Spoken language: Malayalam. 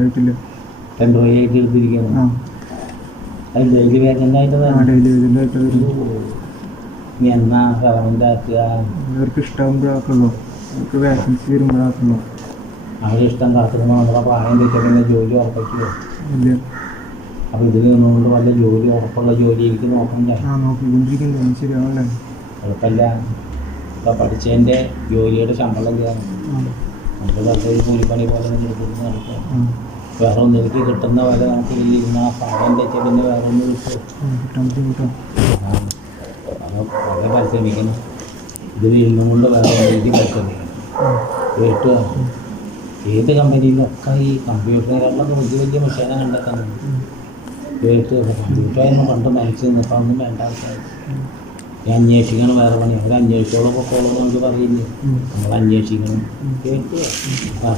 ആയിട്ടില്ല ടെമ്പററി ആയിട്ട് എടുത്തിരിക്കുകയാണ്. ആ. അത് ഡെയിലി വേജന്റ് ആയിട്ട് ആ വേണം ഡെയിലി വേജന്റ് ആയിട്ട് വരുന്നു ഇനി എന്നാ ഗവൺമെന്റ് ആക്കുക അവർക്ക് ഇഷ്ടമാകുമ്പോഴാക്കുള്ളൂ അവർക്ക് വാക്കൻസി വരുമ്പോഴാക്കുള്ളൂ. അവരുടെ ഇഷ്ടം കാത്തിരുമ്പോൾ നമ്മുടെ പ്രായം തെറ്റിയ പിന്നെ ജോലി ഉറപ്പിക്കുമോ ഇല്ല. അപ്പോൾ ഇതിൽ നിന്നുകൊണ്ട് വല്ല ജോലി ഉറപ്പുള്ള ജോലിയിലേക്ക് നോക്കണ്ടേ? ആ നോക്കിക്കൊണ്ടിരിക്കുന്നത് ശരിയാവല്ലേ കുഴപ്പമില്ല. ഇപ്പോൾ പഠിച്ചതിന്റെ ജോലിയുടെ ശമ്പളം ചെയ്യാൻ നമുക്ക് കൂലിപ്പണി പോലെ നമ്മൾ കൊടുത്ത് നടക്കാം വേറെ ഒന്നിലേക്ക് കിട്ടുന്ന പോലെ നമുക്ക് ഇരുന്ന ആ പാടം തെറ്റിയ പിന്നെ വേറെ ഒന്ന് കിട്ടും വളരെ പരിശ്രമിക്കണം ഇത് വീണ്ടും കൊണ്ട് വേറെ ഒന്നിലേക്ക് പരിശ്രമിക്കണം കേട്ടോ? ഏത് കമ്പനിയിലൊക്കെ ഈ കമ്പ്യൂട്ടറുകളിലൊക്കെ വലിയ വലിയ മെഷീനാണ് കണ്ടെത്തുന്നത്. കേട്ട്? കമ്പ്യൂട്ടറായിരുന്നു പണ്ട് മനസ്സിൽ നിന്നപ്പോൾ ഒന്നും വേണ്ട ആൾക്കാർ ഞാൻ അന്വേഷിക്കണം വേറെ പണി. അവർ അന്വേഷിച്ചോളൊക്കെ പോകണമെന്ന് നമുക്ക് പറയുന്നത് നമ്മൾ അന്വേഷിക്കണം. കേട്ടോ ആ.